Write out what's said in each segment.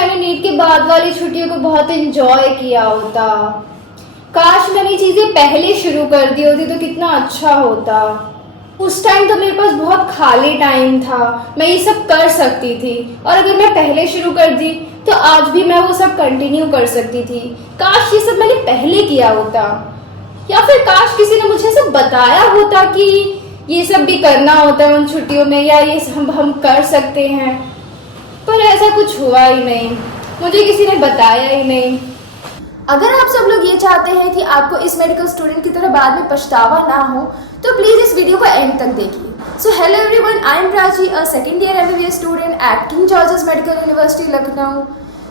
मैंने नीट के बाद वाली छुट्टियों को बहुत एंजॉय किया होता। काश मैंने चीजें पहले शुरू कर दी होती तो कितना अच्छा होता। उस टाइम तो मेरे पास बहुत खाली टाइम था, मैं ये सब कर सकती थी, और अगर मैं पहले शुरू कर दी तो आज भी मैं वो सब कंटिन्यू कर सकती थी। काश ये सब मैंने पहले किया होता, या फिर काश किसी ने मुझे सब बताया होता कि ये सब भी करना होता है उन छुट्टियों में, या ये सब हम कर सकते हैं। पर ऐसा कुछ हुआ ही नहीं, मुझे किसी ने बताया ही नहीं। अगर आप सब लोग ये चाहते हैं कि आपको इस मेडिकल स्टूडेंट की तरह बाद में पछतावा ना हो, तो प्लीज इस वीडियो को एंड तक देखिए। So hello everyone, I am Prachi, a second year MBBS student at king George's medical university Lucknow.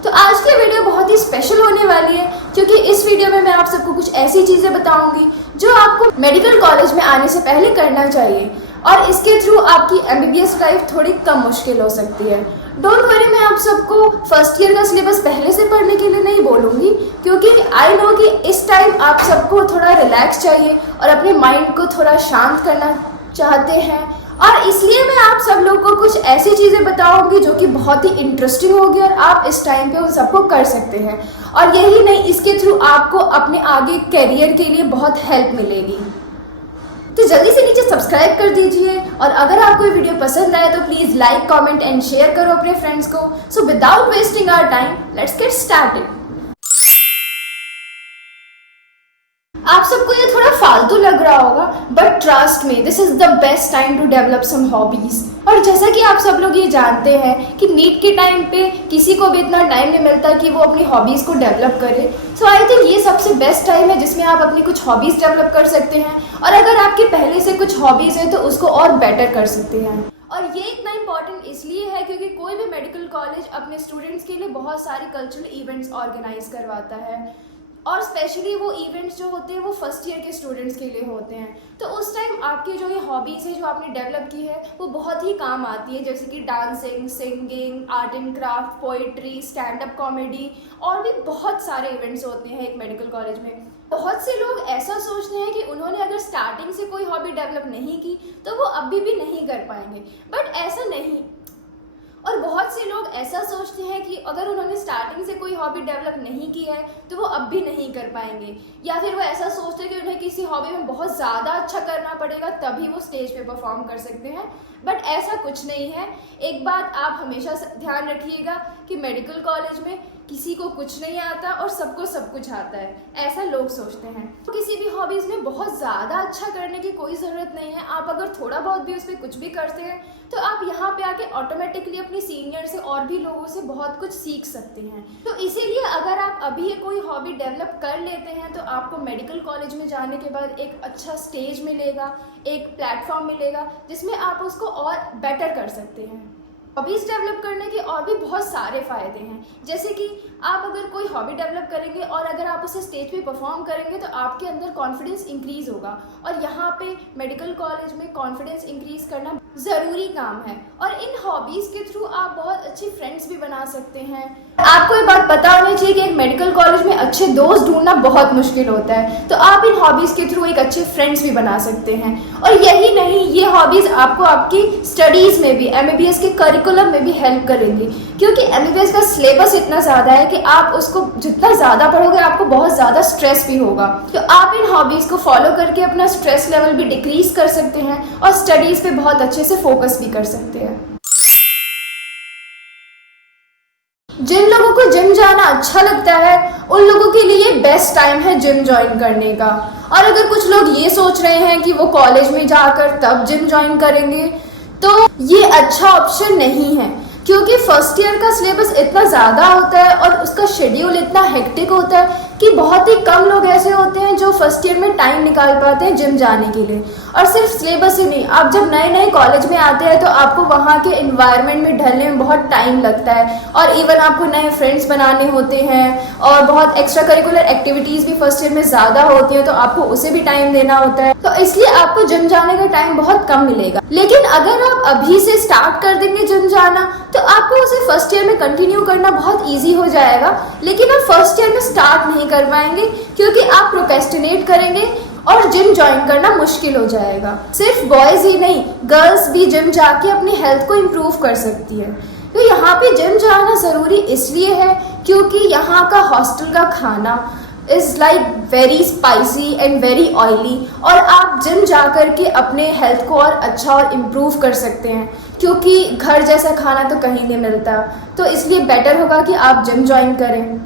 तो आज की वीडियो बहुत ही स्पेशल होने वाली है, क्योंकि इस वीडियो में मैं आप सबको कुछ ऐसी चीजें बताऊंगी जो आपको मेडिकल कॉलेज में आने से पहले करना चाहिए, और इसके थ्रू आपकी एमबीबीएस लाइफ थोड़ी कम मुश्किल हो सकती है। डोंट वरी, मैं आप सबको फर्स्ट ईयर का सिलेबस पहले से पढ़ने के लिए नहीं बोलूँगी, क्योंकि आई नो कि इस टाइम आप सबको थोड़ा रिलैक्स चाहिए और अपने माइंड को थोड़ा शांत करना चाहते हैं, और इसलिए मैं आप सब लोगों को कुछ ऐसी चीज़ें बताऊंगी जो कि बहुत ही इंटरेस्टिंग होगी और आप इस टाइम पे उन सबको कर सकते हैं। और यही नहीं, इसके थ्रू आपको अपने आगे करियर के लिए बहुत हेल्प मिलेगी। तो जल्दी से नीचे सब्सक्राइब कर दीजिए, और अगर आपको ये वीडियो पसंद आए तो please like, comment and share करो अपने फ्रेंड्स को। So without wasting our time, let's get started. आप सबको ये थोड़ा फालतू लग रहा होगा, but trust me, this is the best time to develop some hobbies. और जैसा कि आप सब लोग ये जानते हैं कि नीट के टाइम पे किसी को भी इतना टाइम नहीं मिलता कि वो अपनी हॉबीज को डेवलप करे। सो आई थिंक ये सबसे बेस्ट टाइम है जिसमें आप अपनी कुछ हॉबीज डेवलप कर सकते हैं, और अगर आपके पहले से कुछ हॉबीज है तो उसको और बेटर कर सकते हैं। और ये इतना इम्पॉर्टेंट इसलिए है क्योंकि कोई भी मेडिकल कॉलेज अपने स्टूडेंट्स के लिए बहुत सारे कल्चरल इवेंट्स ऑर्गेनाइज करवाता है, और स्पेशली वो इवेंट्स जो होते हैं वो फर्स्ट ईयर के स्टूडेंट्स के लिए होते हैं। तो उस टाइम आपकी जो ये हॉबीज़ है जो आपने डेवलप की है वो बहुत ही काम आती है, जैसे कि dancing, singing, art and craft, poetry, stand up comedy, और भी बहुत सारे इवेंट्स होते हैं एक मेडिकल कॉलेज में। बहुत से लोग ऐसा सोचते हैं कि उन्होंने अगर स्टार्टिंग से कोई हॉबी डेवलप नहीं की तो वो अभी भी नहीं कर पाएंगे, बट ऐसा नहीं। और बहुत से लोग ऐसा सोचते हैं कि अगर उन्होंने स्टार्टिंग से कोई हॉबी डेवलप नहीं की है तो वो अब भी नहीं कर पाएंगे, या फिर वो ऐसा सोचते हैं कि उन्हें किसी हॉबी में बहुत ज़्यादा अच्छा करना पड़ेगा तभी वो स्टेज पे परफॉर्म कर सकते हैं, बट ऐसा कुछ नहीं है। एक बात आप हमेशा ध्यान रखिएगा कि मेडिकल कॉलेज में किसी को कुछ नहीं आता और सबको सब कुछ आता है, ऐसा लोग सोचते हैं। तो किसी भी हॉबीज़ में बहुत ज़्यादा अच्छा करने की कोई ज़रूरत नहीं है। आप अगर थोड़ा बहुत भी उस पर कुछ भी करते हैं तो आप यहाँ पे आके ऑटोमेटिकली अपने सीनियर से और भी लोगों से बहुत कुछ सीख सकते हैं। तो इसीलिए अगर आप अभी ये कोई हॉबी डेवलप कर लेते हैं तो आपको मेडिकल कॉलेज में जाने के बाद एक अच्छा स्टेज मिलेगा, एक प्लेटफॉर्म मिलेगा जिसमें आप उसको और बेटर कर सकते हैं। हॉबीज़ डेवलप करने के और भी बहुत सारे फ़ायदे हैं, जैसे कि आप अगर कोई हॉबी डेवलप करेंगे और अगर आप उसे स्टेज पे परफॉर्म करेंगे तो आपके अंदर कॉन्फिडेंस इंक्रीज़ होगा, और यहाँ पे मेडिकल कॉलेज में कॉन्फिडेंस इंक्रीज़ करना ज़रूरी काम है। और इन हॉबीज़ के थ्रू आप बहुत अच्छे फ्रेंड्स भी बना सकते हैं। आपको ये बात पता होनी चाहिए कि एक मेडिकल कॉलेज में अच्छे दोस्त ढूंढना बहुत मुश्किल होता है, तो आप इन हॉबीज़ के थ्रू एक अच्छे फ्रेंड्स भी बना सकते हैं। और यही नहीं, ये हॉबीज़ आपको आपकी स्टडीज़ में भी, एमबीबीएस के करिकुलम में भी हेल्प करेंगी, क्योंकि एमबीबीएस का सिलेबस इतना ज़्यादा है कि आप उसको जितना ज़्यादा पढ़ोगे आपको बहुत ज़्यादा स्ट्रेस भी होगा। तो आप इन हॉबीज़ को फॉलो करके अपना स्ट्रेस लेवल भी डिक्रीज कर सकते हैं और स्टडीज़ पे बहुत अच्छे से फोकस भी कर सकते हैं। जिन लोगों को जिम जाना अच्छा लगता है उन लोगों के लिए बेस्ट टाइम है जिम ज्वाइन करने का। और अगर कुछ लोग ये सोच रहे हैं कि वो कॉलेज में जाकर तब जिम ज्वाइन करेंगे, तो ये अच्छा ऑप्शन नहीं है, क्योंकि फर्स्ट ईयर का सिलेबस इतना ज़्यादा होता है और उसका शेड्यूल इतना हेक्टिक होता है कि बहुत ही कम लोग ऐसे होते हैं जो फर्स्ट ईयर में टाइम निकाल पाते हैं जिम जाने के लिए। और सिर्फ सिलेबस ही नहीं, आप जब नए नए कॉलेज में आते हैं तो आपको वहाँ के इन्वायरमेंट में ढलने में बहुत टाइम लगता है, और इवन आपको नए फ्रेंड्स बनाने होते हैं, और बहुत एक्स्ट्रा करिकुलर एक्टिविटीज़ भी फर्स्ट ईयर में ज़्यादा होती हैं, तो आपको उसे भी टाइम देना होता है। तो इसलिए आपको जिम जाने का टाइम बहुत कम मिलेगा। लेकिन अगर आप अभी से स्टार्ट कर देंगे जिम जाना तो आपको उसे फर्स्ट ईयर में कंटिन्यू करना बहुत ईजी हो जाएगा, लेकिन आप फर्स्ट ईयर में स्टार्ट नहीं कर पाएंगे क्योंकि आप प्रोक्रेस्टिनेट करेंगे और जिम ज्वाइन करना मुश्किल हो जाएगा। सिर्फ बॉयज़ ही नहीं, गर्ल्स भी जिम जाके अपनी हेल्थ को इम्प्रूव कर सकती है। तो यहाँ पे जिम जाना ज़रूरी इसलिए है क्योंकि यहाँ का हॉस्टल का खाना is like very spicy and very oily, और आप जिम जा कर के अपने हेल्थ को और अच्छा और इम्प्रूव कर सकते हैं क्योंकि घर जैसा खाना तो कहीं नहीं मिलता। तो इसलिए बेटर होगा कि आप जिम ज्वाइन करें।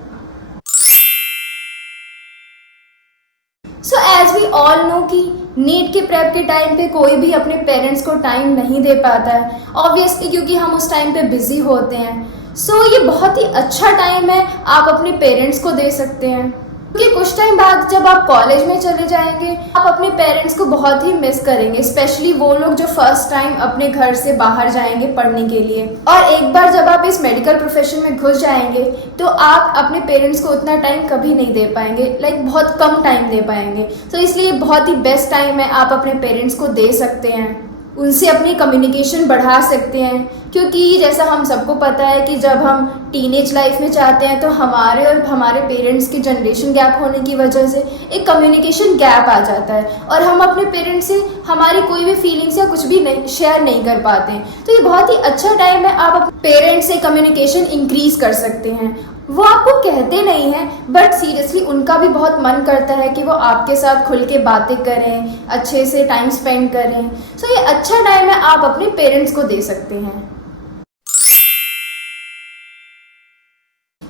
So as we all know कि नीट के प्रेप के टाइम पे कोई भी अपने पेरेंट्स को टाइम नहीं दे पाता है, ऑब्वियसली क्योंकि हम उस टाइम पे बिजी होते हैं। सो ये बहुत ही अच्छा टाइम है, आप अपने पेरेंट्स को दे सकते हैं क्योंकि कुछ टाइम बाद जब आप कॉलेज में चले जाएंगे आप अपने पेरेंट्स को बहुत ही मिस करेंगे, स्पेशली वो लोग जो फर्स्ट टाइम अपने घर से बाहर जाएंगे पढ़ने के लिए। और एक बार जब आप इस मेडिकल प्रोफेशन में घुस जाएंगे तो आप अपने पेरेंट्स को उतना टाइम कभी नहीं दे पाएंगे, लाइक बहुत कम टाइम दे पाएंगे। तो इसलिए बहुत ही बेस्ट टाइम है, आप अपने पेरेंट्स को दे सकते हैं, उनसे अपनी कम्युनिकेशन बढ़ा सकते हैं क्योंकि जैसा हम सबको पता है कि जब हम टीनेज लाइफ में जाते हैं तो हमारे और हमारे पेरेंट्स के जनरेशन गैप होने की वजह से एक कम्युनिकेशन गैप आ जाता है और हम अपने पेरेंट्स से हमारी कोई भी फीलिंग्स या कुछ भी नहीं शेयर नहीं कर पाते हैं। तो ये बहुत ही अच्छा टाइम है, आप अपने पेरेंट्स से कम्युनिकेशन इंक्रीज कर सकते हैं। वो आपको कहते नहीं हैं बट सीरियसली उनका भी बहुत मन करता है कि वो आपके साथ खुल के बातें करें, अच्छे से टाइम स्पेंड करें। सो ये अच्छा टाइम है, आप अपने पेरेंट्स को दे सकते हैं।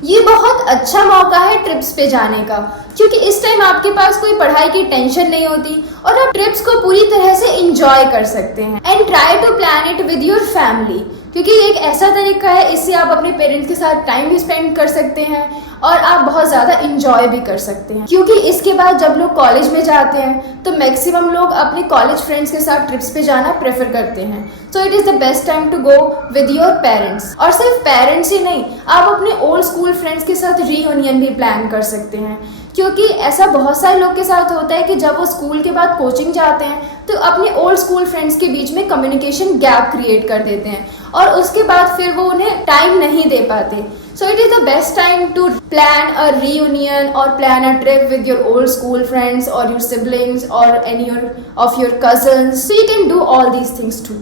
ये बहुत अच्छा मौका है ट्रिप्स पे जाने का क्योंकि इस टाइम आपके पास कोई पढ़ाई की टेंशन नहीं होती और आप ट्रिप्स को पूरी तरह से एंजॉय कर सकते हैं। And try to plan it with your family क्योंकि ये एक ऐसा तरीका है, इससे आप अपने पेरेंट्स के साथ टाइम भी स्पेंड कर सकते हैं और आप बहुत ज़्यादा इंजॉय भी कर सकते हैं क्योंकि इसके बाद जब लोग कॉलेज में जाते हैं तो मैक्सिमम लोग अपने कॉलेज फ्रेंड्स के साथ ट्रिप्स पे जाना प्रेफर करते हैं। So it is the best time to go with your parents. और सिर्फ पेरेंट्स ही नहीं, आप अपने ओल्ड स्कूल फ्रेंड्स के साथ रीयूनियन भी प्लान कर सकते हैं क्योंकि ऐसा बहुत सारे लोग के साथ होता है कि जब वो स्कूल के बाद कोचिंग जाते हैं तो अपने ओल्ड स्कूल फ्रेंड्स के बीच में कम्युनिकेशन गैप क्रिएट कर देते हैं और उसके बाद फिर वो उन्हें टाइम नहीं दे पाते। So it is the best time to plan a reunion or plan a trip with your old school friends or your siblings or any of your cousins. So you can do all these things too.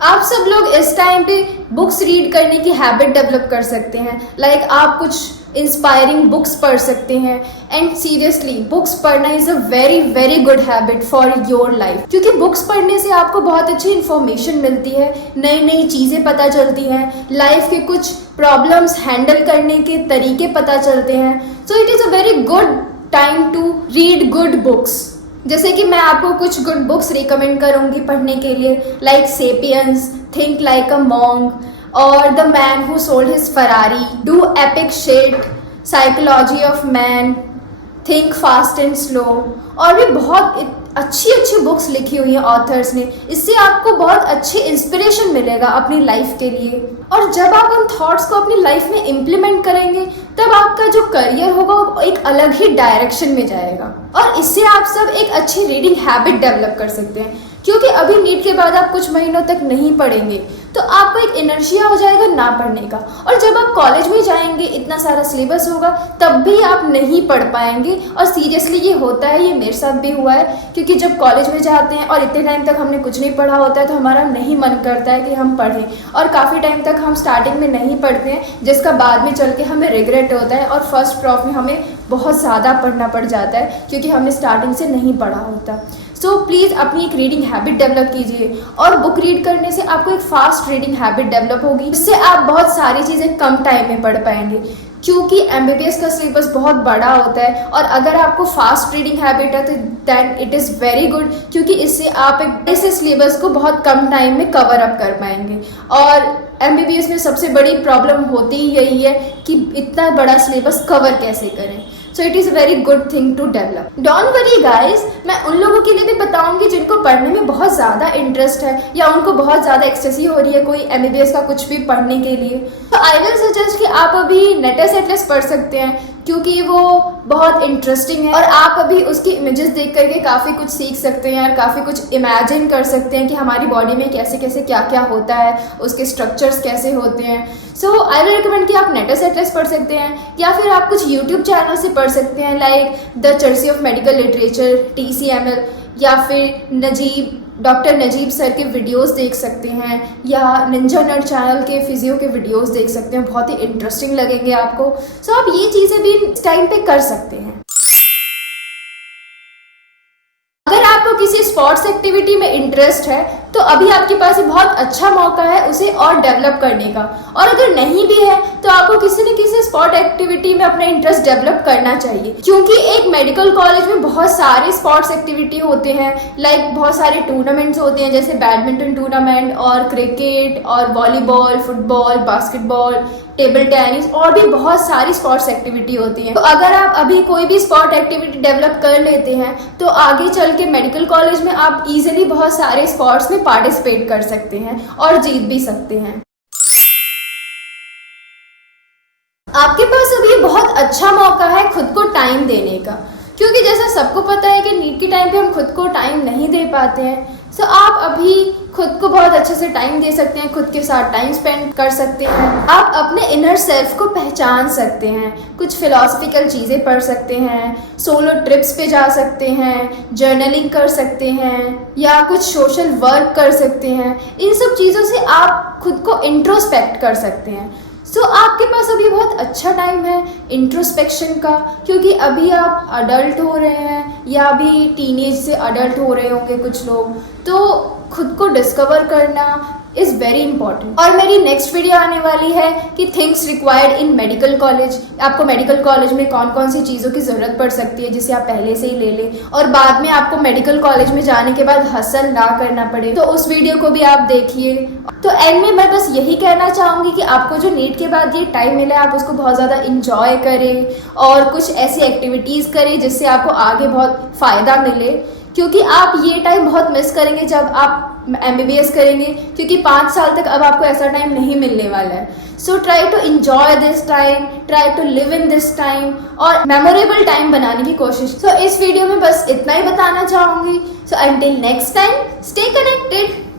आप सब लोग इस time पे books read करने की habit develop कर सकते हैं, लाइक आप कुछ इंस्पायरिंग बुक्स पढ़ सकते हैं। एंड सीरियसली बुक्स पढ़ना is a very very good habit for your life क्योंकि बुक्स पढ़ने से आपको बहुत अच्छी इन्फॉर्मेशन मिलती है, नई नई चीज़ें पता चलती हैं, लाइफ के कुछ प्रॉब्लम्स हैंडल करने के तरीके पता चलते हैं। So it is a very good time to read good books. जैसे कि मैं आपको कुछ गुड बुक्स रिकमेंड करूँगी पढ़ने के लिए, like Sapiens, think like a monk और the man who sold his Ferrari, do epic shit, psychology of man, think fast and slow, और भी बहुत अच्छी अच्छी बुक्स लिखी हुई हैं ऑथर्स ने। इससे आपको बहुत अच्छी इंस्पिरेशन मिलेगा अपनी लाइफ के लिए और जब आप उन थॉट्स को अपनी लाइफ में इम्प्लीमेंट करेंगे तब आपका जो करियर होगा वो एक अलग ही डायरेक्शन में जाएगा और इससे आप सब एक अच्छी रीडिंग हैबिट डेवलप कर सकते हैं क्योंकि अभी नीट के बाद आप कुछ महीनों तक नहीं पढ़ेंगे तो आपको एक इनर्शिया हो जाएगा ना पढ़ने का, और जब आप कॉलेज में जाएंगे इतना सारा सिलेबस होगा तब भी आप नहीं पढ़ पाएंगे। और सीरियसली ये होता है, ये मेरे साथ भी हुआ है क्योंकि जब कॉलेज में जाते हैं और इतने टाइम तक हमने कुछ नहीं पढ़ा होता है तो हमारा नहीं मन करता है कि हम पढ़ें और काफ़ी टाइम तक हम स्टार्टिंग में नहीं पढ़ते हैं जिसका बाद में चल के हमें रिग्रेट होता है और फर्स्ट प्रॉफ में हमें बहुत ज़्यादा पढ़ना पड़ जाता है क्योंकि हमने स्टार्टिंग से नहीं पढ़ा होता। सो प्लीज़ अपनी एक रीडिंग हैबिट डेवलप कीजिए और बुक रीड करने से आपको एक फास्ट रीडिंग हैबिट डेवलप होगी, इससे आप बहुत सारी चीज़ें कम टाइम में पढ़ पाएंगे क्योंकि एमबीबीएस का सिलेबस बहुत बड़ा होता है और अगर आपको फास्ट रीडिंग हैबिट है तो then it is very good क्योंकि इससे आप एक ऐसे सिलेबस को बहुत कम टाइम में कवर अप कर पाएंगे। और एमबीबीएस में सबसे बड़ी प्रॉब्लम होती ही यही है कि इतना बड़ा सिलेबस कवर कैसे करें। So it is a very good thing to develop. Don't worry guys, मैं उन लोगों के लिए भी बताऊंगी जिनको पढ़ने में बहुत ज़्यादा इंटरेस्ट है या उनको बहुत ज़्यादा एक्सेसिव हो रही है कोई एमबीबीएस का कुछ भी पढ़ने के लिए, तो आई विल सजेस्ट कि आप अभी नेटेस एटलस पढ़ सकते हैं क्योंकि वो बहुत इंटरेस्टिंग है और आप अभी उसकी इमेजेस देख करके काफ़ी कुछ सीख सकते हैं और काफ़ी कुछ इमेजिन कर सकते हैं कि हमारी बॉडी में कैसे कैसे क्या क्या होता है, उसके स्ट्रक्चर्स कैसे होते हैं। सो आई विल रिकमेंड कि आप नेटेस एटलस पढ़ सकते हैं या फिर आप कुछ यूट्यूब चैनल से पढ़ सकते हैं लाइक द चर्सी ऑफ मेडिकल लिटरेचर TCML या फिर नजीब डॉक्टर नजीब सर के वीडियोस देख सकते हैं या निंजा नर्ड चैनल के फिजियो के वीडियोस देख सकते हैं, बहुत ही इंटरेस्टिंग लगेंगे आपको। सो आप ये चीज़ें भी इस टाइम पे कर सकते हैं। अगर आपको किसी स्पोर्ट्स एक्टिविटी में इंटरेस्ट है तो अभी आपके पास ये बहुत अच्छा मौका है उसे और डेवलप करने का, और अगर नहीं भी है तो आपको किसी न किसी स्पोर्ट एक्टिविटी में अपना इंटरेस्ट डेवलप करना चाहिए, क्योंकि एक मेडिकल कॉलेज में बहुत सारे स्पोर्ट्स एक्टिविटी होते हैं। लाइक बहुत सारे टूर्नामेंट्स होते हैं, जैसे बैडमिंटन टूर्नामेंट और क्रिकेट और volleyball, football, basketball, table tennis और भी बहुत सारी स्पोर्ट्स एक्टिविटी होती हैं। तो अगर आप अभी कोई भी स्पोर्ट एक्टिविटी डेवलप कर लेते हैं तो आगे चल के मेडिकल कॉलेज में आप इजीली बहुत सारे स्पोर्ट्स में पार्टिसिपेट कर सकते हैं और जीत भी सकते हैं। आपके पास अभी बहुत अच्छा मौका है खुद को टाइम देने का, क्योंकि जैसा सबको पता है कि नीट के टाइम पे हम खुद को टाइम नहीं दे पाते हैं। सो आप अभी खुद को बहुत अच्छे से टाइम दे सकते हैं, खुद के साथ टाइम स्पेंड कर सकते हैं। आप अपने इनर सेल्फ को पहचान सकते हैं, कुछ फिलोसफिकल चीज़ें पढ़ सकते हैं, सोलो ट्रिप्स पे जा सकते हैं, जर्नलिंग कर सकते हैं या कुछ सोशल वर्क कर सकते हैं। इन सब चीज़ों से आप खुद को इंट्रोस्पेक्ट कर सकते हैं। सो आपके पास अभी बहुत अच्छा टाइम है इंट्रोस्पेक्शन का, क्योंकि अभी आप अडल्ट हो रहे हैं या अभी टीनेज से अडल्ट हो रहे होंगे कुछ लोग, तो खुद को डिस्कवर करना इज़ वेरी इंपॉर्टेंट। और मेरी नेक्स्ट वीडियो आने वाली है कि things required in medical college. आपको मेडिकल कॉलेज में कौन कौन सी चीज़ों की ज़रूरत पड़ सकती है जिसे आप पहले से ही ले लें, और बाद में आपको मेडिकल कॉलेज में जाने के बाद हसल ना करना पड़े। तो उस वीडियो को भी आप देखिए। तो एंड में मैं बस यही कहना चाहूँगी कि आपको जो नीट के बाद ये टाइम मिला है आप उसको बहुत ज़्यादा इंजॉय करें और कुछ ऐसी एक्टिविटीज़ करें जिससे आपको आगे बहुत फ़ायदा मिले, क्योंकि आप ये टाइम बहुत मिस करेंगे जब आप MBBS करेंगे, क्योंकि 5 साल तक अब आपको ऐसा टाइम नहीं मिलने वाला है। So try to enjoy this time, try to live in this time और मेमोरेबल टाइम बनाने की कोशिश। सो इस वीडियो में बस इतना ही बताना चाहूँगी। So until next time, stay connected.